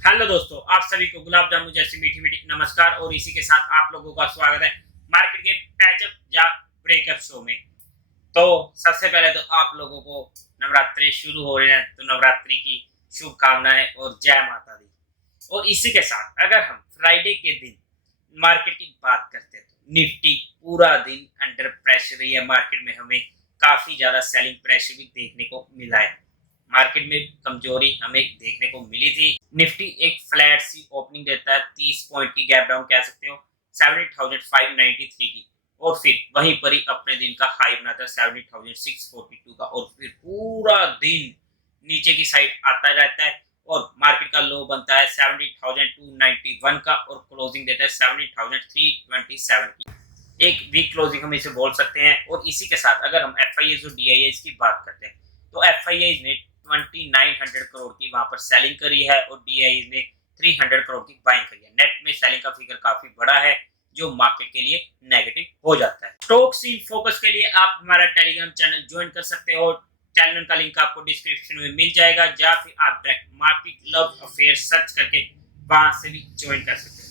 Hello दोस्तों, आप सभी को गुलाब जामुन जैसी मीठी मीठी नमस्कार और इसी के साथ आप लोगों का स्वागत है मार्केट के पैचअप या ब्रेकअप शो में। तो सबसे पहले तो आप लोगों को नवरात्रि शुरू हो रहे हैं, तो नवरात्रि की शुभकामनाएं और जय माता दी। और इसी के साथ अगर हम फ्राइडे के दिन मार्केट की बात करते हैं तो निफ्टी पूरा दिन अंडर प्रेशर रही है। मार्केट में हमें काफी ज्यादा सेलिंग प्रेशर भी देखने को मिला है। मार्केट में कमजोरी हमें देखने को मिली थी। निफ्टी एक फ्लैट सी ओपनिंग देता है, 30 पॉइंट की गैप डाउन कह सकते हो 70,593 की, और फिर वहीं पर ही अपने दिन का हाई बनाता है 70,642 का, और फिर पूरा दिन नीचे की साइड आता रहता है और मार्केट का लो बनता है 70,291 का और क्लोजिंग देता है 70,327 की। एक वीक क्लोजिंग हम इसे बोल सकते हैं। और इसी के साथ अगर हम एफआईआईज और डीआईआईज की बात करते हैं तो एफआईआईज ने 2900 करोड़ की वहां पर सेलिंग करी है और डीआईआईज ने 300 करोड़ की बाइंग करी है। नेट में सेलिंग का फिगर काफी बड़ा है जो मार्केट के लिए नेगेटिव हो जाता है। स्टॉक सी फोकस के लिए आप हमारा टेलीग्राम चैनल ज्वाइन कर सकते हो। चैनल का लिंक आपको डिस्क्रिप्शन में मिल जाएगा, या फिर आप direct market love affair search करके वहां से भी ज्वाइन कर सकते हो।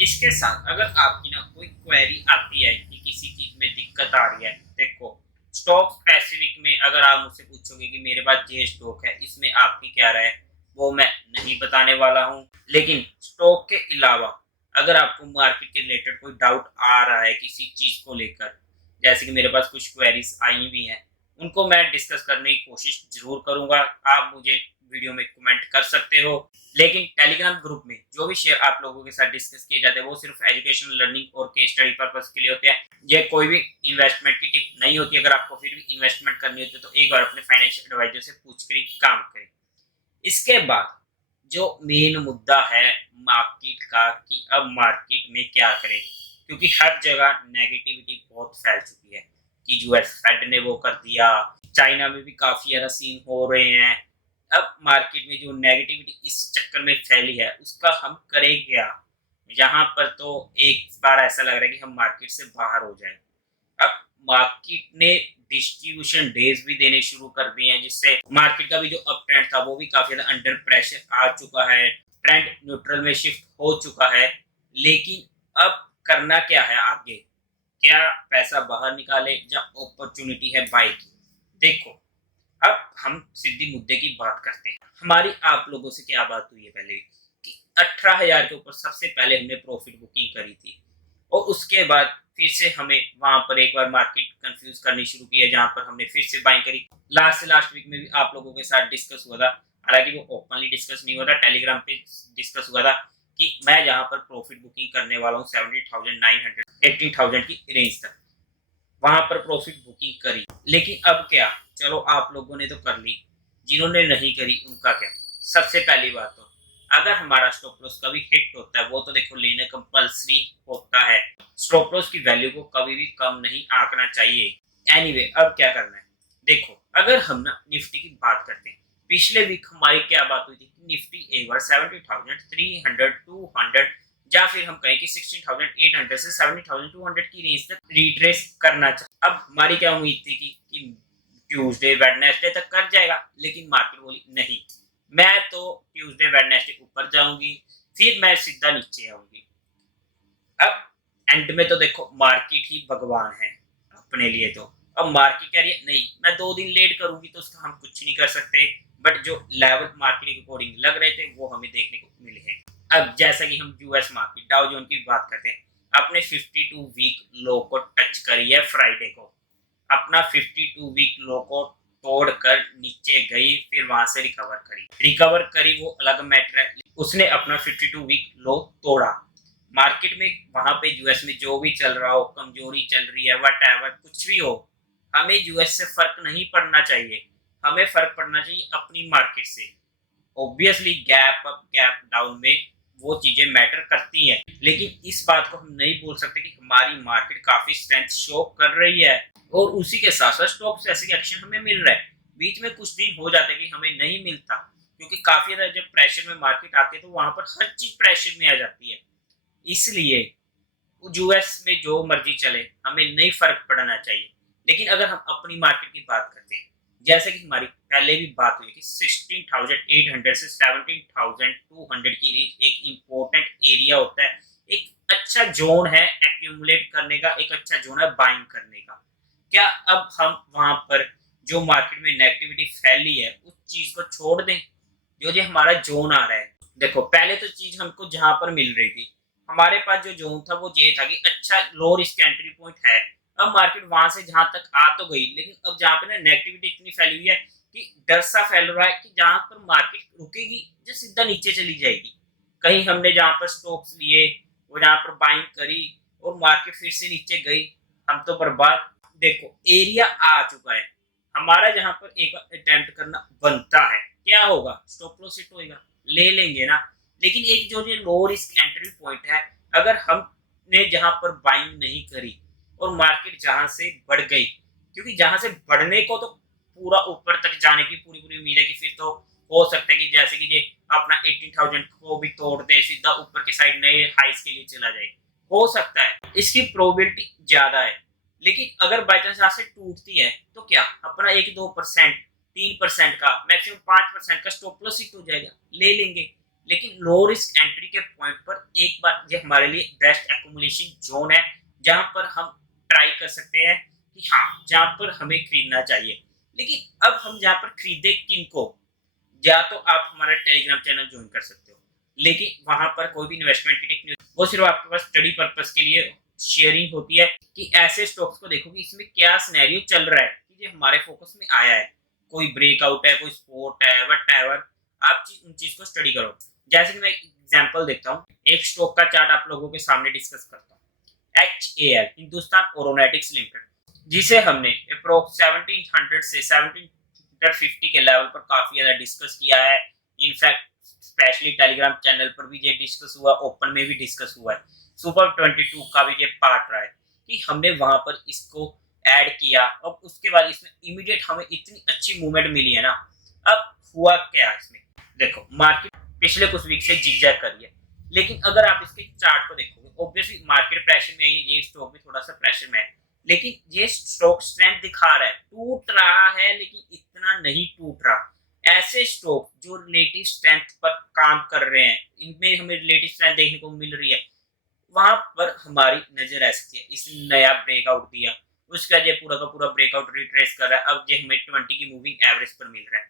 इसके साथ अगर आपकी ना कोई क्वेरी आती है कि किसी चीज में दिक्कत आ रही है, देखो स्टॉक स्पेसिफिक में अगर आप मुझसे पूछोगे कि मेरे पास ये स्टॉक है, इसमें आपकी क्या राय है, वो मैं नहीं बताने वाला हूँ। लेकिन स्टॉक के अलावा अगर आपको मार्केट के रिलेटेड कोई डाउट आ रहा है किसी चीज को लेकर, जैसे कि मेरे पास कुछ क्वेरीज आई भी हैं, उनको मैं डिस्कस करने की कोशिश जरूर करूंगा। आप मुझे वीडियो में कमेंट कर सकते हो। लेकिन टेलीग्राम ग्रुप में जो भी शेयर आप लोगों के साथ डिस्कस किए जाते हैं वो सिर्फ एजुकेशन, लर्निंग और केस स्टडी पर्पस के लिए होते हैं। ये कोई भी इन्वेस्टमेंट की टिप नहीं होती। अगर आपको फिर भी इन्वेस्टमेंट करनी होती है तो एक बार अपने फाइनेंशियल एडवाइजर से पूछ कर ही काम करें। इसके बाद जो मेन मुद्दा है मार्केट का कि अब मार्केट में क्या करें, क्योंकि हर जगह नेगेटिविटी बहुत फैल चुकी है कि यूएस फेड ने वो कर दिया, चाइना में भी काफी ज्यादा सीन हो रहे हैं। अब मार्केट में जो नेगेटिविटी इस चक्कर में फैली है उसका हम करें क्या। यहाँ पर तो एक बार ऐसा लग रहा है कि हम मार्केट से बाहर हो जाए। अब मार्केट ने डिस्ट्रीब्यूशन डेज भी देने शुरू कर दिए हैं, जिससे मार्केट का भी जो अप ट्रेंड था वो भी काफी ज्यादा अंडर प्रेशर आ चुका है। ट्रेंड न्यूट्रल में शिफ्ट हो चुका है। लेकिन अब करना क्या है आगे, क्या पैसा बाहर निकाले या अपॉर्चुनिटी है बाई की। देखो अब हम सीधी मुद्दे की बात करते हैं। हमारी आप लोगों से क्या बात हुई है पहले कि 18,000 के ऊपर सबसे पहले हमने प्रॉफिट बुकिंग करी थी, और उसके बाद फिर से हमें वहां पर एक बार मार्केट कंफ्यूज करनी शुरू की है, जहां पर हमने फिर से बाइंग करी। लास्ट वीक में भी आप लोगों के साथ डिस्कस हुआ था, हालांकि वो ओपनली डिस्कस नहीं हुआ था, टेलीग्राम पे डिस्कस हुआ था कि मैं जहां पर प्रॉफिट बुकिंग करने वाला हूँ 70,900 80,000 की रेंज तक, वहां पर प्रॉफिट बुकिंग करी। लेकिन अब क्या, चलो आप लोगों ने तो कर ली, जिन्होंने नहीं करी उनका क्या। सबसे पहली बात तो अगर हमारा स्टॉप लॉस कभी हिट होता है वो तो देखो लेना कंपल्सरी होता है। स्टॉप लॉस की वैल्यू को कभी भी कम नहीं आंकना चाहिए। एनीवे अब क्या करना है, देखो अगर हम ना निफ्टी की बात करते हैं, पिछले वीक हमारी क्या बात हुई थी, निफ्टी एक बार 70,300 200 या फिर हम कहें कि 16,800 से 70,200 की रेंज तक रिट्रेस करना चाहिए। अब हमारी क्या उम्मीद थी कि ट्यूसडे वेडनेसडे तक कर जाएगा, लेकिन मार्केट बोली नहीं, मैं तो ट्यूसडे वेडनेसडे ऊपर जाऊंगी, फिर मैं सीधा नीचे आऊंगी। अब एंड में तो देखो मार्केट ही भगवान है अपने लिए। तो अब मार्केट कह रही है नहीं मैं 2 दिन लेट करूंगी तो उसका हम कुछ नहीं कर सकते, बट जो लेवल मार्केट के अकॉर्डिंग लग रहे थे वो हमें देखने को मिले हैं। अब जैसा कि हम यूएस मार्केट डाउ जोन की बात करते हैं, अपने 52 वीक लो को टच करी है फ्राइडे को, अपना 52 वीक लो को तोड़कर नीचे गई, फिर वहां से रिकवर करी वो अलग मैटर है, उसने अपना 52 वीक लो तोड़ा। मार्केट में वहां पे यूएस में जो भी चल रहा हो, कमजोरी चल रही है, वट कुछ भी हो, हमें यूएस से फर्क नहीं पड़ना चाहिए। हमें फर्क पड़ना चाहिए अपनी मार्केट से। Obviously gap up gap down में वो चीजें मैटर करती हैं, लेकिन इस बात को हम नहीं बोल सकते कि हमारी मार्केट काफी स्ट्रेंथ शो कर रही है और उसी के साथ साथ स्टॉक से ऐसे एक्शन हमें मिल रहा है। बीच में कुछ दिन हो जाते हैं कि हमें नहीं मिलता, क्योंकि काफी ज्यादा जब प्रेशर में मार्केट आती है तो वहां पर हर चीज प्रेशर में आ जाती है। इसलिए यूएस में जो मर्जी चले हमें नहीं फर्क पड़ना चाहिए। लेकिन अगर हम अपनी मार्केट की बात करते हैं जैसे कि हमारी पहले भी बात हुई कि 16,800 से 17,200 की रेंज एक इम्पोर्टेंट एरिया होता है, एक अच्छा जोन है एक्यूमुलेट करने का, एक अच्छा जोन है बाइंग करने का। क्या अब हम वहां पर जो मार्केट में नेगेटिविटी फैली है उस चीज को छोड़ दें? जो हमारा जोन आ रहा है, देखो पहले तो चीज हमको जहां पर मिल रही थी, हमारे पास जो जोन था वो ये था कि अच्छा लो रिस्क एंट्री पॉइंट है। अब मार्केट वहां से जहां तक आ तो गई, लेकिन अब जहां पे ना नेगेटिविटी इतनी फैली हुई है कि डर सा फैल रहा है कि जहां पर मार्केट रुकेगी जो सीधा नीचे चली जाएगी। कहीं हमने जहां पर स्टॉक्स लिए वो जहां पर बाइंग करी और मार्केट फिर से नीचे गई, हम तो बर्बाद। देखो एरिया आ चुका है हमारा, जहां पर एक अटेम्प्ट करना बनता है, क्या होगा? स्टॉप लॉस हिट होगा, ले लेंगे ना। लेकिन एक जो ये लो रिस्क एंट्री पॉइंट है, अगर हमने जहां पर बाइंग नहीं करी और मार्केट जहां से बढ़ गई, क्योंकि जहां से बढ़ने को तो पूरा ऊपर तक जाने की पूरी पूरी उम्मीद है कि फिर तो हो सकता है कि जैसे कि ये अपना 18,000 को भी तोड़ दे, सीधा ऊपर की साइड नए हाइस के लिए चला जाए, हो सकता है, इसकी प्रोबेबिलिटी ज्यादा है। लेकिन अगर बाई चांस यहाँ से टूटती है तो क्या अपना 1-2%, 3% का, मैक्सिमम 5% का स्टॉप लॉस हिट हो जाएगा, ले लेंगे। लेकिन लो रिस्क एंट्री के पॉइंट पर एक बार ये हमारे लिए बेस्ट एक्यूमुलेशन जोन है, जहां पर हम ट्राई कर सकते हैं कि हाँ जहां पर हमें खरीदना चाहिए। लेकिन अब हम जहां पर खरीदे किनको, या तो आप हमारा टेलीग्राम चैनल ज्वाइन कर सकते हो, लेकिन वहां पर कोई भी इन्वेस्टमेंट की टिप नहीं होती, वो सिर्फ आपके पास स्टडी पर्पस के लिए शेयरिंग होती है कि ऐसे स्टॉक्स को देखो कि इसमें क्या सिनेरियो चल रहा है कि ये हमारे फोकस में आया है, कोई ब्रेकआउट है, कोई सपोर्ट है, व्हाटएवर, आप उन चीज को स्टडी करो। जैसे कि मैं एग्जांपल देता हूँ, एक स्टॉक का चार्ट आप लोगों के सामने डिस्कस करता हूँ, HAL हिंदुस्तान एरोनॉटिक्स लिमिटेड, जिसे हमने अप्रोक्स 1700 से 1750 के लेवल पर काफी ज्यादा डिस्कस किया है। इनफैक्ट स्पेशली टेलीग्राम चैनल पर भी ये डिस्कस हुआ, ओपन में भी डिस्कस हुआ है, सुपर 22 का भी ये पार्ट रहा है कि हमने वहां पर इसको ऐड किया और उसके बाद इसमें इमीडिएट हमें इतनी अच्छी मूवमेंट मिली है ना। अब हुआ क्या इसमें, देखो मार्केट पिछले कुछ वीक से जिगजैग कर रही है, लेकिन अगर आप इसके चार्ट को देखोगे, ऑब्वियसली मार्केट प्रेशर में है, ये स्टॉक भी थोड़ा सा प्रेशर में है, लेकिन ये स्टॉक स्ट्रेंथ दिखा रहा है, टूट रहा है लेकिन इतना नहीं टूट रहा। ऐसे स्टॉक जो रिलेटिव स्ट्रेंथ पर काम कर रहे हैं, इनमें हमें रिलेटिव स्ट्रेंथ देखने को मिल रही है, वहां पर हमारी नजर रह सकती है। इसने नया ब्रेकआउट दिया, उसका ये पूरा का पूरा ब्रेकआउट रिट्रेस कर रहा है, अब ये हमें 20 की मूविंग एवरेज पर मिल रहा है।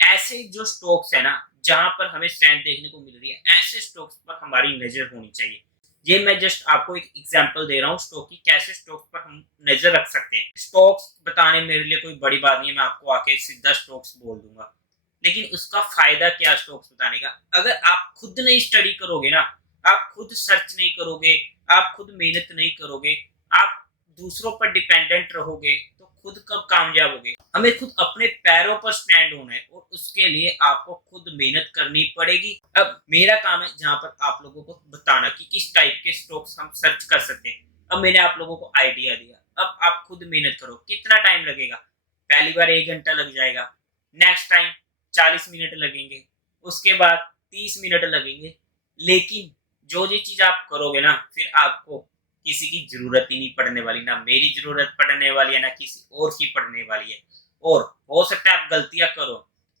ऐसे जो स्टॉक्स है ना जहां पर हमें स्ट्रेंथ देखने को मिल रही है, ऐसे स्टॉक्स पर हमारी नजर होनी चाहिए। ये मैं जस्ट आपको एक एग्जांपल दे रहा हूँ स्टॉक की, कैसे स्टॉक्स पर हम नजर रख सकते हैं। स्टॉक्स बताने मेरे लिए कोई बड़ी बात नहीं है, मैं आपको आके सीधा स्टॉक्स बोल दूंगा, लेकिन उसका फायदा क्या स्टॉक्स बताने का? अगर आप खुद नहीं स्टडी करोगे ना, आप खुद सर्च नहीं करोगे, आप खुद मेहनत नहीं करोगे, आप दूसरों पर डिपेंडेंट रहोगे, तो खुद कब कामयाब होगे? हमें खुद अपने पैरों पर स्टैंड होना है और उसके लिए आपको खुद मेहनत करनी पड़ेगी। अब मेरा काम है जहां पर आप लोगों को बताना कि किस टाइप के स्टॉक्स हम सर्च कर सकते हैं। अब मैंने आप लोगों को आइडिया दिया, अब आप खुद मेहनत करो। कितना टाइम लगेगा? पहली बार 1 घंटा लग जाएगा, नेक्स्ट टाइम 40 मिनट लगेंगे, उसके बाद 30 मिनट लगेंगे, लेकिन जो जो चीज आप करोगे ना, फिर आपको किसी की जरूरत ही नहीं पड़ने वाली, ना मेरी जरूरत पड़ने वाली है, ना किसी और की पड़ने वाली है। और हो सकता है आप गलतियां करो,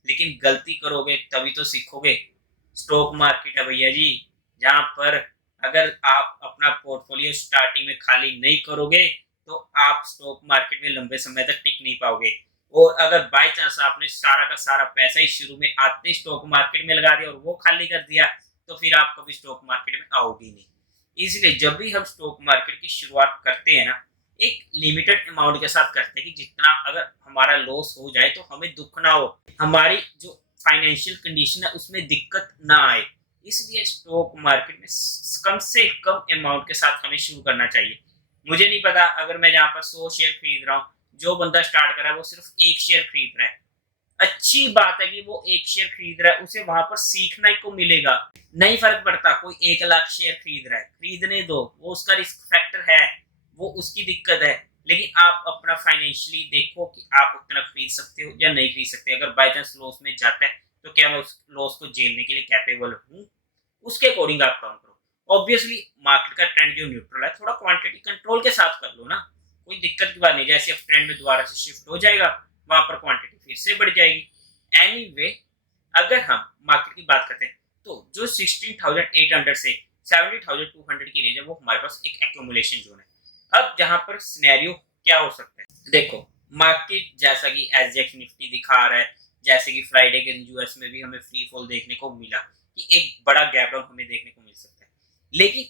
लेकिन गलती करोगे तभी तो सीखोगे। स्टॉक मार्केट है भैया जी, जहां पर अगर आप अपना पोर्टफोलियो स्टार्टिंग में खाली नहीं करोगे तो आप स्टॉक मार्केट में लंबे समय तक टिक नहीं पाओगे। और अगर बाय चांस आपने सारा का सारा पैसा ही शुरू में आते ही स्टॉक मार्केट में लगा दिया और वो खाली कर दिया, तो फिर आप कभी स्टॉक मार्केट में आओगे नहीं। इसलिए जब भी हम स्टॉक मार्केट की शुरुआत करते हैं ना, एक लिमिटेड अमाउंट के साथ करते हैं कि जितना अगर हमारा लॉस हो जाए तो हमें दुख ना हो, हमारी जो फाइनेंशियल कंडीशन है उसमें दिक्कत ना आए। इसलिए स्टॉक मार्केट में कम से कम अमाउंट के साथ हमें शुरू करना चाहिए। मुझे नहीं पता, अगर मैं यहाँ पर 100 शेयर खरीद रहा हूँ, जो बंदा स्टार्ट कर रहा है वो सिर्फ 1 शेयर खरीद रहा है, अच्छी बात है कि वो 1 शेयर खरीद रहा है, उसे वहां पर सीखने को मिलेगा। नहीं फर्क पड़ता कोई 1 लाख शेयर खरीद रहा है, खरीदने दो, वो उसका रिस्क फैक्टर है, वो उसकी दिक्कत है। लेकिन आप अपना फाइनेंशियली देखो कि आप उतना खरीद सकते हो या नहीं खरीद सकते। अगर बाई चांस लॉस में जाता है तो क्या मैं उस लॉस को झेलने के लिए कैपेबल हूँ, उसके अकॉर्डिंग आप काम करो। ऑब्वियसली मार्केट का ट्रेंड जो न्यूट्रल है, थोड़ा क्वांटिटी कंट्रोल के साथ कर लो ना, कोई दिक्कत की बात नहीं। जैसे अब ट्रेंड में दोबारा से शिफ्ट हो जाएगा, वहां पर क्वांटिटी फिर से बढ़ जाएगी। एनीवे अगर हम मार्केट की बात करते हैं तो जो 16,800 से 70,200 की रेंज है वो हमारे पास एक एक्यूमुलेशन जोन है। अब जहां पर सिनेरियो क्या हो सकता है, देखो मार्केट जैसा कि एसजीएक्स निफ्टी दिखा रहा है, जैसे कि फ्राइडे के दिन यूएस में भी हमें फ्री फॉल देखने को मिला कि एक बड़ा गैप डाउन हमें देखने को मिल सकता है। लेकिन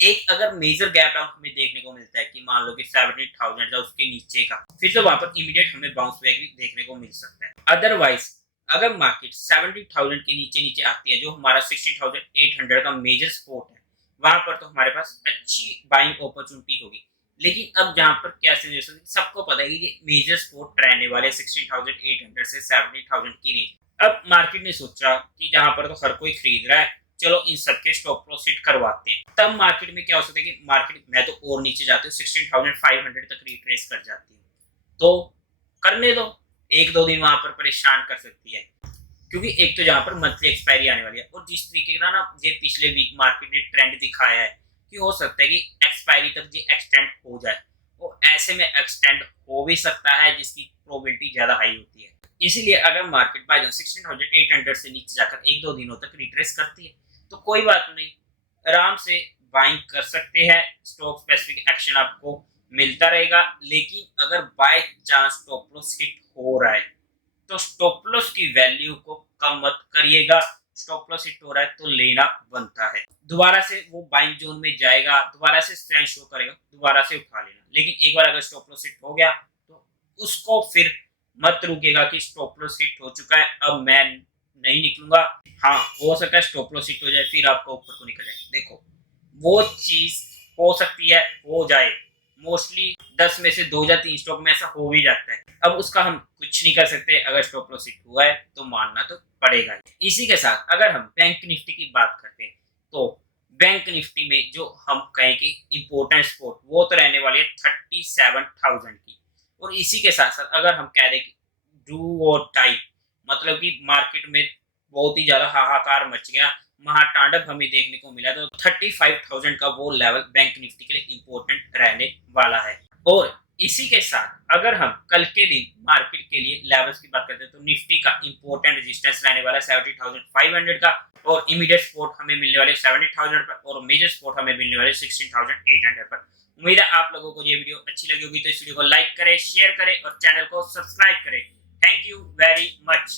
एक अगर मेजर गैप डाउन हमें देखने को मिलता है कि मान लो कि 70,000 या उसके नीचे का, फिर तो वहां पर इमीडिएट हमें बाउंस बैक भी देखने को मिल सकता है। अदरवाइज अगर मार्केट 70,000 के नीचे नीचे आती है, जो हमारा 60,800 का मेजर सपोर्ट है, वहां पर तो हमारे पास अच्छी बाइंग अपॉर्चुनिटी होगी। लेकिन अब जहां पर क्या सिचुएशन, सबको पता है कि ये मेजर सपोर्ट रहने वाले 16,800 से 70,000 की रेंज। अब मार्केट ने सोचा कि जहां पर तो हर कोई खरीद रहा है, चलो इन सबके स्टॉप लॉस हिट करवाते हैं। तब मार्केट में क्या हो सकता है कि मार्केट मैं तो और नीचे जाती हूँ, 16,500 तक रिट्रेस कर जाती हूँ, तो करने दो, एक दो दिन वहां पर परेशान कर सकती है, क्योंकि एक तो जहां पर मंथली एक्सपायरी आने वाली है, और जिस तरीके का ना ये पिछले वीक मार्केट ने ट्रेंड दिखाया है कि हो सकता है कि एक्सपायरी तक ये एक्सटेंड हो जाए, वो ऐसे में एक्सटेंड हो भी सकता है जिसकी प्रोबेबिलिटी ज्यादा हाई होती है। इसीलिए अगर मार्केट बाय 16,800 से नीचे जाकर एक दो दिनों तक रिट्रेस करती है तो कोई बात नहीं, आराम से बाइंग कर सकते हैं, स्टॉक स्पेसिफिक एक्शन आपको मिलता रहेगा। लेकिन अगर by chance stop loss hit हो रहा है तो स्टॉप लॉस की वैल्यू को कम मत करिएगा। स्टॉप लॉस हिट हो रहा है तो लेना बनता है, दोबारा से वो बाइंग जोन में जाएगा, दोबारा से स्ट्रेंथ शो करेगा, दोबारा से उठा लेना। लेकिन एक बार अगर स्टॉप लॉस हिट हो गया तो उसको फिर मत रुकेगा कि स्टॉप लॉस हिट हो चुका है, अब मैं नहीं निकलूंगा। हाँ, हो सकता है स्टॉप लॉस हिट हो जाए फिर आपको ऊपर को निकल जाए, देखो वो चीज हो सकती है, हो जाए, मोस्टली 10 में से 2 या 3 स्टॉक में ऐसा हो भी जाता है। अब उसका हम कुछ नहीं कर सकते, अगर स्टॉप लॉस हिट हुआ है तो मानना तो पड़ेगा। इसी के साथ अगर हम बैंक निफ्टी की बात करते हैं तो बैंक निफ्टी में जो हम कहें कि इंपॉर्टेंट सपोर्ट वो तो रहने वाली है 37,000 की। और इसी के साथ साथ अगर हम कह रहे कि डू और टाई, मतलब कि मार्केट में बहुत ही ज्यादा हाहाकार मच गया, महातांडव हमें देखने को मिला, तो 35,000 का वो लेवल बैंक निफ्टी के लिए इंपॉर्टेंट रहने वाला है। और इसी के साथ अगर हम कल के दिन मार्केट के लिए लेवल्स की बात करते हैं तो निफ्टी का इंपॉर्टेंट रेजिस्टेंस रहने वाला है 70,500 का, और इमीडिएट सपोर्ट हमें मिलने वाले 70,000 पर, और मेजर सपोर्ट हमें मिलने वाले 16,800 पर। उम्मीद है आप लोगों को ये वीडियो अच्छी लगी होगी, तो इस वीडियो को लाइक करें, शेयर करें और चैनल को सब्सक्राइब करें। Thank you very much.